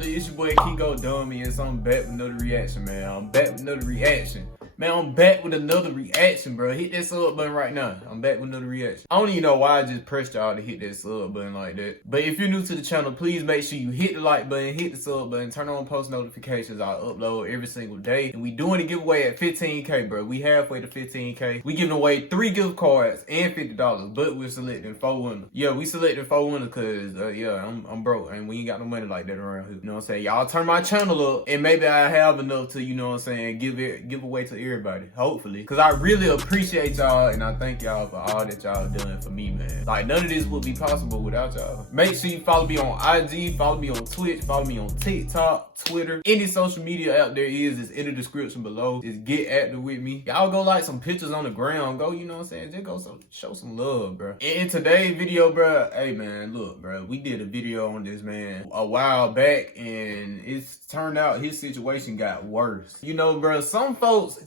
family, it's your boy KeeGoDumb, and I'm back with another reaction, man. I'm back with another reaction. Man, I'm back with another reaction, bro. Hit that sub button right now. I'm back with another reaction. I don't even know why I just pressed y'all to hit that sub button like that. But if you're new to the channel, please make sure you hit the like button, hit the sub button, turn on post notifications. I upload every single day. And we doing a giveaway at 15K, bro. We halfway to 15K. We giving away 3 gift cards and $50, but we're selecting 4 winners. Yeah, we selecting 4 winners because, yeah, I'm broke and we ain't got no money like that around here. You know what I'm saying? Y'all turn my channel up and maybe I have enough to, you know what I'm saying, give away to everybody, hopefully. Because I really appreciate y'all and I thank y'all for all that y'all done for me, man. Like, none of this would be possible without y'all. Make sure you follow me on IG, follow me on Twitch, follow me on TikTok, Twitter. Any social media out there is in the description below. Just get active with me. Y'all go like some pictures on the ground. Go, you know what I'm saying? Just go show some love, bro. In today's video, bro, hey, man, look, bro. We did a video on this man a while back and it's turned out his situation got worse. You know, bro, some folks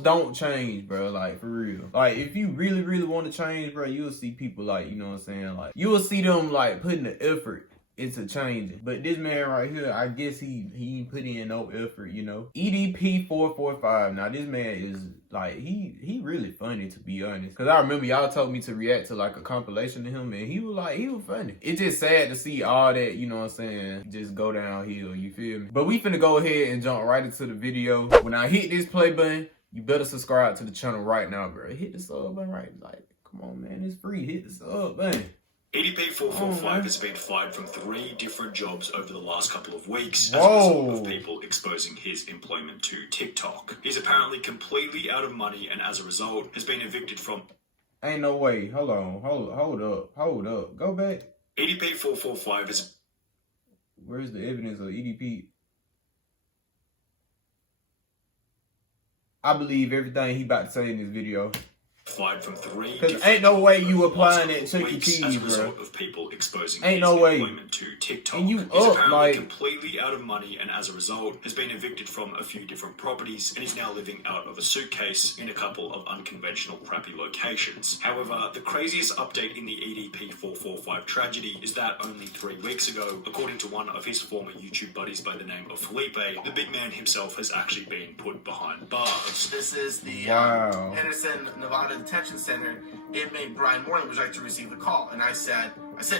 don't change, bro, like, for real. Like, if you really want to change, bro, you'll see people, like, you know what I'm saying, like, you will see them, like, putting the effort into changing. But this man right here, I guess he ain't put in no effort, you know. EDP445. Now this man is like, he really funny, to be honest. Cause I remember y'all told me to react to like a compilation of him and he was funny. It's just sad to see all that, you know what I'm saying, just go downhill, you feel me? But we finna go ahead and jump right into the video. When I hit this play button, you better subscribe to the channel right now, bro. Hit the sub button right, like, come on, man, it's free. Hit the sub button. EDP445 has been fired from 3 different jobs over the last couple of weeks as a Whoa. result of people exposing his employment to TikTok. He's apparently completely out of money and as a result has been evicted from... Ain't no way. Hold on. Hold up. Go back. EDP445 is... Where's the evidence of EDP? I believe everything he about to say in this video. Fired from 3 Cause ain't no way you applying that Chuck E. Cheese, as a bro. result of people exposing ain't his no way. employment to TikTok. And you he's up, apparently like, completely out of money and as a result has been evicted from a few different properties and he's now living out of a suitcase in a couple of unconventional crappy locations. However, the craziest update in the EDP445 tragedy is that only 3 weeks ago, according to one of his former YouTube buddies by the name of Felipe, the big man himself has actually been put behind bars. This is the Henderson, Nevada Detention Center. Inmate Brian Morning would like to receive a call, and I said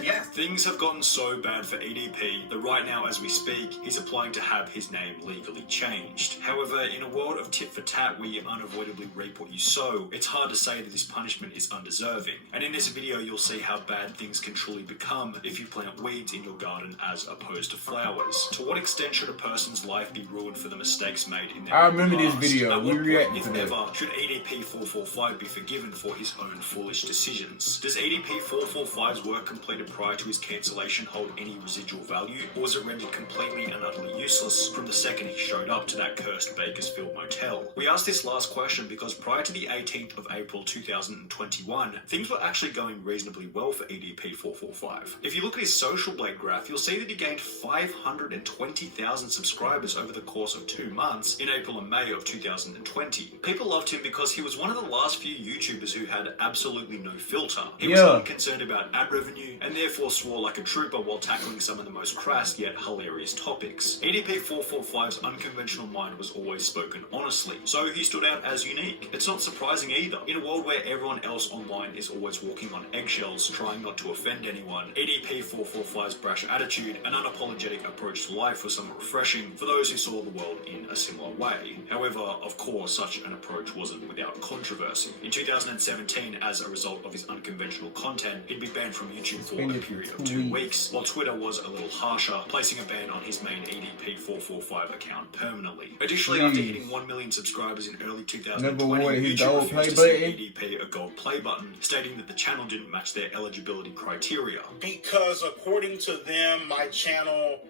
yes. Things have gotten so bad for EDP that right now as we speak, he's applying to have his name legally changed. However, in a world of tit for tat where you unavoidably reap what you sow, it's hard to say that this punishment is undeserving. And in this video, you'll see how bad things can truly become if you plant weeds in your garden as opposed to flowers. To what extent should a person's life be ruined for the mistakes made in their I remember past? this video. At We what point, reacted if to that. ever, should EDP445 be forgiven for his own foolish decisions? Does EDP445's work completed prior to his cancellation hold any residual value, or was it rendered completely and utterly useless from the second he showed up to that cursed Bakersfield motel? We asked this last question because prior to the 18th of April 2021, things were actually going reasonably well for EDP445. If you look at his social blade graph, you'll see that he gained 520,000 subscribers over the course of 2 months in April and May of 2020. People loved him because he was one of the last few YouTubers who had absolutely no filter. He was unconcerned about ad revenue and therefore swore like a trooper while tackling some of the most crass yet hilarious topics. EDP445's unconventional mind was always spoken honestly, so he stood out as unique. It's not surprising either. In a world where everyone else online is always walking on eggshells, trying not to offend anyone, EDP445's brash attitude and unapologetic approach to life was somewhat refreshing for those who saw the world in a similar way. However, of course, such an approach wasn't without controversy. In 2017, as a result of his unconventional content, he'd be banned from YouTube for a period of 2 weeks, while Twitter was a little harsher, placing a ban on his main EDP445 account permanently. Additionally, after hitting 1 million subscribers in early 2020, YouTube refused to send EDP a gold play button, stating that the channel didn't match their eligibility criteria. Because according to them, my channel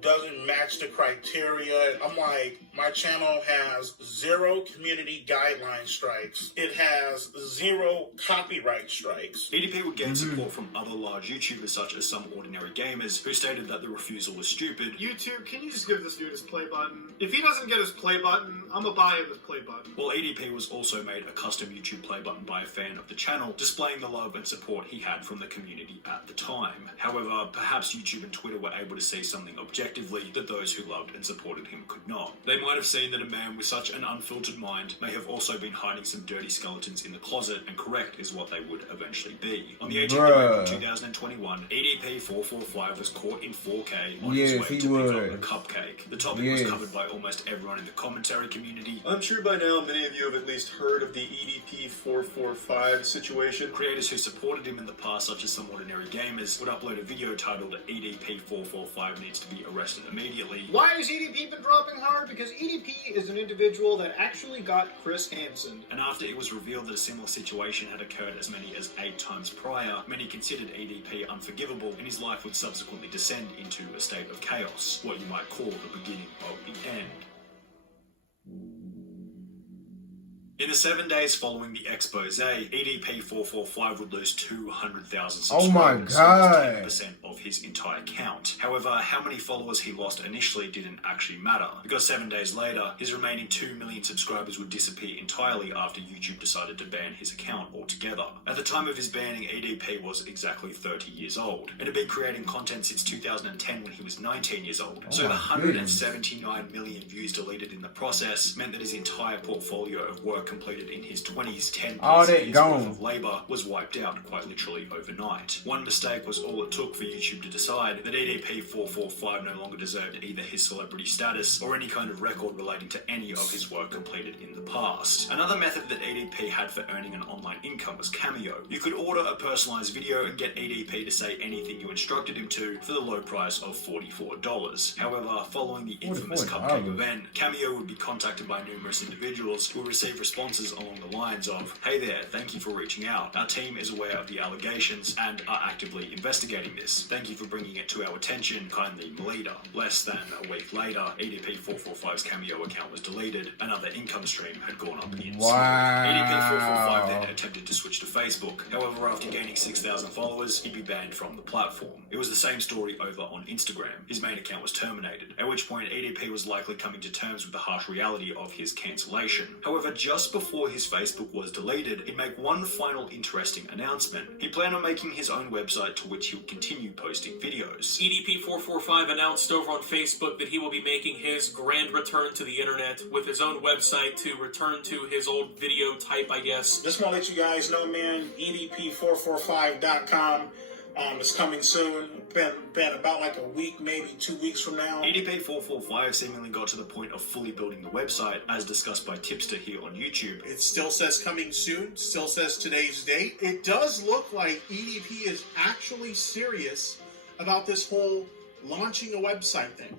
doesn't match the criteria. I'm like, my channel has 0 community guideline strikes. It has 0 copyright strikes. EDP would gain support from other large YouTubers such as Some Ordinary Gamers, who stated that the refusal was stupid. YouTube, can you just give this dude his play button? If he doesn't get his play button, I'm gonna buy him his play button. While EDP was also made a custom YouTube play button by a fan of the channel, displaying the love and support he had from the community at the time. However, perhaps YouTube and Twitter were able to see something of objectively that those who loved and supported him could not. They might have seen that a man with such an unfiltered mind may have also been hiding some dirty skeletons in the closet, and correct is what they would eventually be. On the 18th of April 2021, EDP445 was caught in 4K on his way to pick up a cupcake. The topic was covered by almost everyone in the commentary community. I'm sure by now many of you have at least heard of the EDP445 situation. Creators who supported him in the past, such as Some Ordinary Gamers, would upload a video titled EDP445 needs to be arrested immediately. Why has EDP been dropping hard? Because EDP is an individual that actually got Chris Hansen. And after it was revealed that a similar situation had occurred as many as 8 times prior, many considered EDP unforgivable, and his life would subsequently descend into a state of chaos, what you might call the beginning of the end. In the 7 days following the expose, EDP445 would lose 200,000 subscribers. Oh my God. 10% of his entire count. However, how many followers he lost initially didn't actually matter, because 7 days later, his remaining 2 million subscribers would disappear entirely after YouTube decided to ban his account altogether. At the time of his banning, EDP was exactly 30 years old, and had been creating content since 2010 when he was 19 years old. So the 179 million views deleted in the process meant that his entire portfolio of work completed in his 20s, 10 plus years worth of labour, was wiped out quite literally overnight. One mistake was all it took for YouTube to decide that EDP445 no longer deserved either his celebrity status or any kind of record relating to any of his work completed in the past. Another method that EDP had for earning an online income was Cameo. You could order a personalised video and get EDP to say anything you instructed him to for the low price of $44. However, following the infamous cupcake event, Cameo would be contacted by numerous individuals who would receive responses along the lines of, "Hey there, thank you for reaching out. Our team is aware of the allegations and are actively investigating this. Thank you for bringing it to our attention. Kindly Melita." Less than a week later, EDP445's Cameo account was deleted. Another income stream had gone up in smoke. EDP445 then attempted to switch to Facebook. However, after gaining 6,000 followers, he'd be banned from the platform. It was the same story over on Instagram. His main account was terminated, at which point EDP was likely coming to terms with the harsh reality of his cancellation. However, just before his Facebook was deleted, he'd make one final interesting announcement. He planned on making his own website to which he would continue posting videos. EDP445 announced over on Facebook that he will be making his grand return to the internet with his own website to return to his old video type, I guess. Just want to let you guys know, man, EDP445.com is coming soon. Been about like a week, maybe 2 weeks from now. EDP445 seemingly got to the point of fully building the website, as discussed by Tipster here on YouTube. It still says coming soon, still says today's date. It does look like EDP is actually serious about this whole launching a website thing.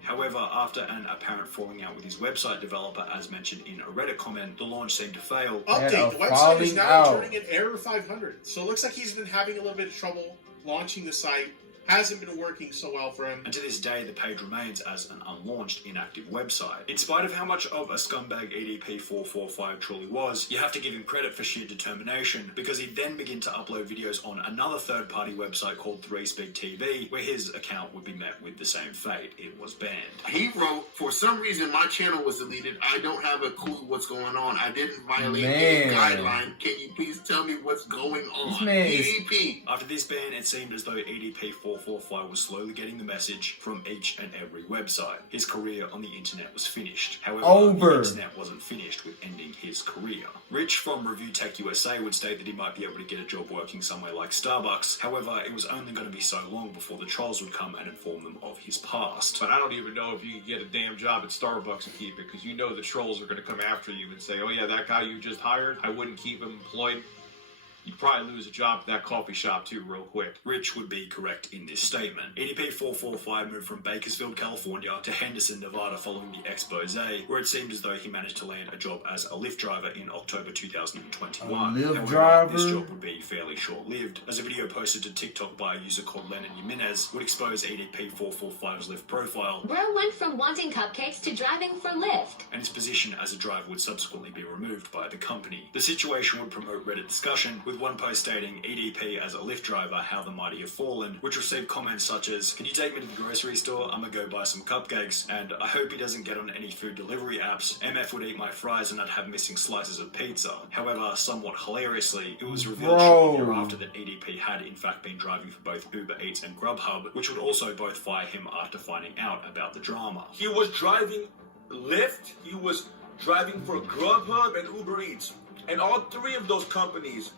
However, after an apparent falling out with his website developer, as mentioned in a Reddit comment, the launch seemed to fail. Update, the website is now turning an error 500. So it looks like he's been having a little bit of trouble launching the site. Hasn't been working so well for him. And to this day, the page remains as an unlaunched, inactive website. In spite of how much of a scumbag EDP445 truly was, you have to give him credit for sheer determination, because he'd then begin to upload videos on another third-party website called 3Speed TV, where his account would be met with the same fate. It was banned. He wrote, "For some reason my channel was deleted. I don't have a clue what's going on. I didn't violate any guideline. Can you please tell me what's going on?" EDP. After this ban, it seemed as though EDP445 was slowly getting the message from each and every website. His career on the internet was finished. However, the internet wasn't finished with ending his career. Rich from Review Tech USA would state that he might be able to get a job working somewhere like Starbucks. However, it was only going to be so long before the trolls would come and inform them of his past. But I don't even know if you can get a damn job at Starbucks and keep it, because you know the trolls are going to come after you and say, "Oh yeah, that guy you just hired, I wouldn't keep him employed." You'd probably lose a job at that coffee shop too real quick. Rich would be correct in this statement. EDP445 moved from Bakersfield, California to Henderson, Nevada following the expose, where it seemed as though he managed to land a job as a Lyft driver in October 2021. However, this job would be fairly short-lived, as a video posted to TikTok by a user called Lennon Jimenez would expose EDP445's Lyft profile. Bro went from wanting cupcakes to driving for Lyft. And his position as a driver would subsequently be removed by the company. The situation would promote Reddit discussion, with with one post stating, EDP as a Lyft driver, how the mighty have fallen, which received comments such as, can you take me to the grocery store? I'm gonna go buy some cupcakes, and I hope he doesn't get on any food delivery apps. MF would eat my fries and I'd have missing slices of pizza. However, somewhat hilariously, it was revealed shortly thereafter that EDP had in fact been driving for both Uber Eats and Grubhub, which would also both fire him after finding out about the drama. He was driving Lyft, he was driving for Grubhub and Uber Eats, and all three of those companies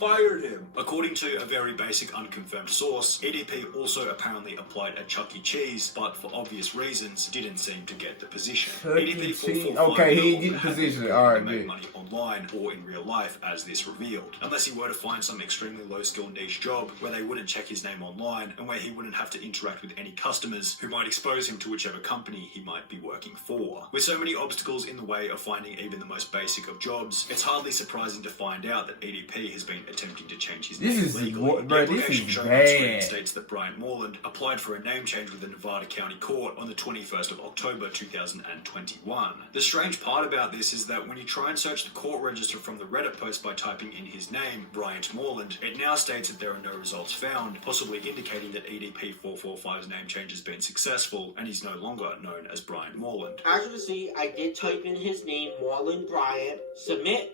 fired him. According to a very basic unconfirmed source, EDP also apparently applied at Chuck E. Cheese, but for obvious reasons didn't seem to get the position. EDP445 okay, he didn't get the position. Alright, make money online or in real life, as this revealed. Unless he were to find some extremely low-skill niche job where they wouldn't check his name online and where he wouldn't have to interact with any customers who might expose him to whichever company he might be working for. With so many obstacles in the way of finding even the most basic of jobs, it's hardly surprising to find out that EDP has been attempting to change his name legally. The application shown on screen states that Brian Moreland applied for a name change with the Nevada County Court on the 21st of October 2021. The strange part about this is that when you try and search the court register from the Reddit post by typing in his name, Bryant Moreland, it now states that there are no results found, possibly indicating that EDP445's name change has been successful and he's no longer known as Brian Moreland. As you can see, I did type in his name, Moreland Bryant, submit.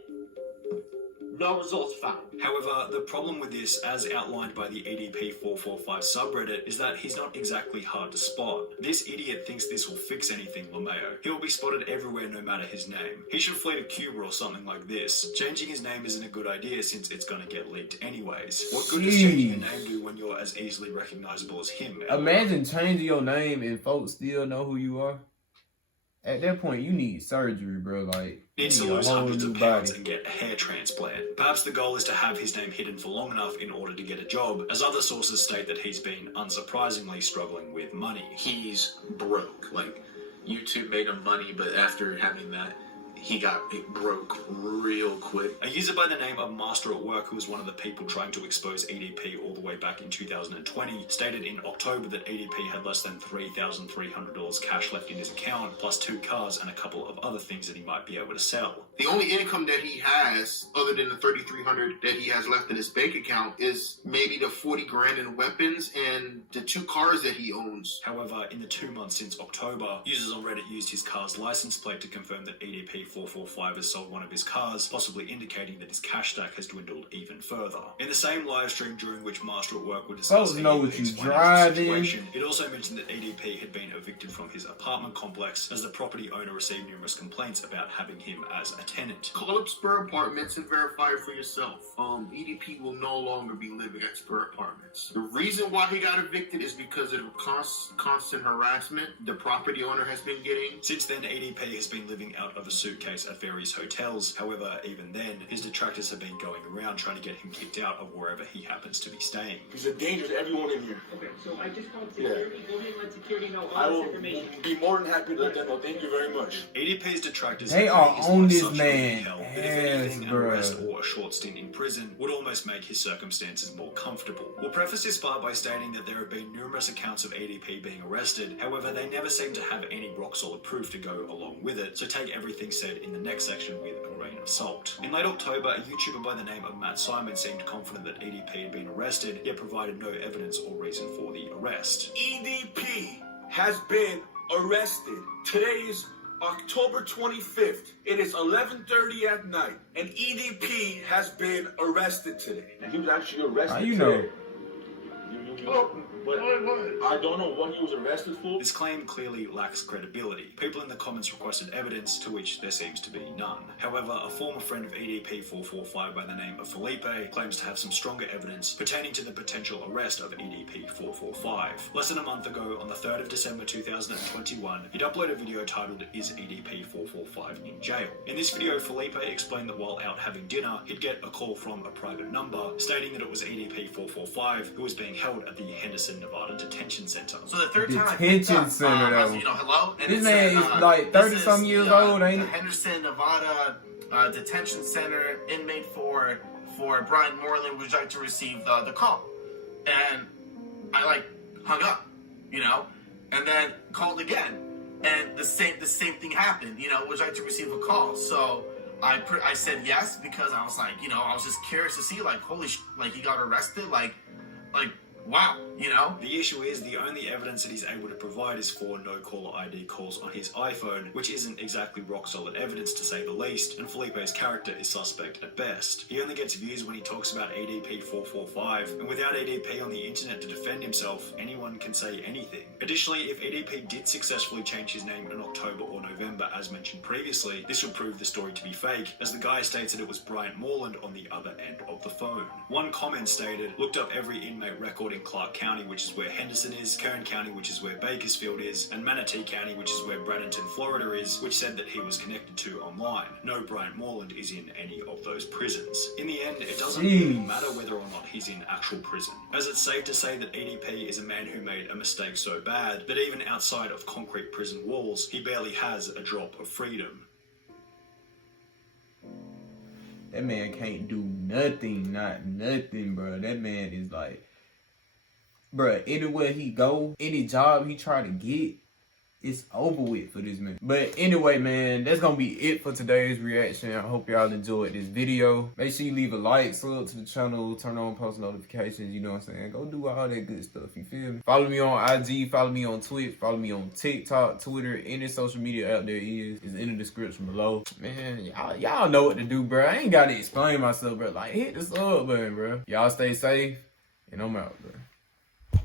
No results found. However, the problem with this, as outlined by the EDP445 subreddit, is that he's not exactly hard to spot. This idiot thinks this will fix anything, LeMayo. He'll be spotted everywhere no matter his name. He should flee to Cuba or something like this. Changing his name isn't a good idea since it's gonna get leaked anyways. What good does changing your name do when you're as easily recognizable as him? Imagine changing your name and folks still know who you are. At that point, you need surgery, bro. Like, needs to lose hundreds of pounds and get a hair transplant. Perhaps the goal is to have his name hidden for long enough in order to get a job, as other sources state that he's been, unsurprisingly, struggling with money. He's broke. Like, YouTube made him money, but after having that, he got broke real quick. A user by the name of Master at Work, who was one of the people trying to expose EDP all the way back in 2020, stated in October that EDP had less than $3,300 cash left in his account, plus 2 cars and a couple of other things that he might be able to sell. The only income that he has, other than the $3,300 that he has left in his bank account, is maybe the 40 grand in weapons and the 2 cars that he owns. However, in the 2 months since October, users on Reddit used his car's license plate to confirm that EDP445 has sold one of his cars, possibly indicating that his cash stack has dwindled even further. In the same live stream during which Master at Work would discuss EDP's financial situation, it also mentioned that EDP had been evicted from his apartment complex as the property owner received numerous complaints about having him as a tenant. Call up Spur Apartments and verify it for yourself. EDP will no longer be living at Spur Apartments. The reason why he got evicted is because of constant harassment the property owner has been getting. Since then, EDP has been living out of a suitcase at various hotels. However, even then, his detractors have been going around trying to get him kicked out of wherever he happens to be staying. He's a danger to everyone in here. Okay, so I just called security. Go ahead and let security know all this information. I will be more than happy to let them know. Thank you very much. EDP's detractors they are on this man. An arrest or a short stint in prison would almost make his circumstances more comfortable. We'll preface this part by stating that there have been numerous accounts of EDP being arrested. However, they never seem to have any rock-solid proof to go along with it, so take everything said in the next section with a grain of salt. In late October, a YouTuber by the name of Matt Simon seemed confident that EDP had been arrested, yet provided no evidence or reason for the arrest. EDP has been arrested. Today is October 25th. It is 11:30 at night, and EDP has been arrested today. And he was actually arrested. How you know? But I don't know what he was arrested for. This claim clearly lacks credibility. People in the comments requested evidence, to which there seems to be none. However, a former friend of EDP445 by the name of Felipe claims to have some stronger evidence pertaining to the potential arrest of EDP445. Less than a month ago, on the 3rd of December 2021, he'd uploaded a video titled, "Is EDP445 in Jail?" In this video, Felipe explained that while out having dinner, he'd get a call from a private number stating that it was EDP445 who was being held at the Henderson, Nevada Detention Center. So the third time Detention Center, I was, hello? And this man is like 30-some years old, ain't the it? Henderson, Nevada Detention Center inmate for Brian Moreland would like to receive the call. And I hung up, and then called again. And the same thing happened, would like to receive a call. So I said yes because I was like, you know, I was just curious to see, like, holy like, he got arrested, like, wow, you know? The issue is the only evidence that he's able to provide is 4 no-caller ID calls on his iPhone, which isn't exactly rock-solid evidence to say the least, and Felipe's character is suspect at best. He only gets views when he talks about EDP445, and without EDP on the internet to defend himself, anyone can say anything. Additionally, if EDP did successfully change his name in October or November, as mentioned previously, this would prove the story to be fake, as the guy states that it was Bryant Moreland on the other end of the phone. One comment stated, looked up every inmate record in Clark County, which is where Henderson is, Kern County, which is where Bakersfield is, and Manatee County, which is where Bradenton, Florida is, which said that he was connected to online. No Bryant Moreland is in any of those prisons. In the end, it doesn't really matter whether or not he's in actual prison, as it's safe to say that EDP is a man who made a mistake so bad that even outside of concrete prison walls, he barely has a drop of freedom. That man can't do nothing, not nothing, bro. That man is like, bro, anywhere he go, any job he try to get, it's over with for this man. But anyway, man, that's gonna be it for today's reaction. I hope y'all enjoyed this video. Make sure you leave a like, sub to the channel, turn on post notifications, you know what I'm saying? Go do all that good stuff, you feel me? Follow me on IG, follow me on Twitch, follow me on TikTok, Twitter, any social media out there is in the description below. Man, y'all know what to do, bro. I ain't gotta explain myself, bro. Like, hit the sub button, bro. Y'all stay safe, and I'm out, bro.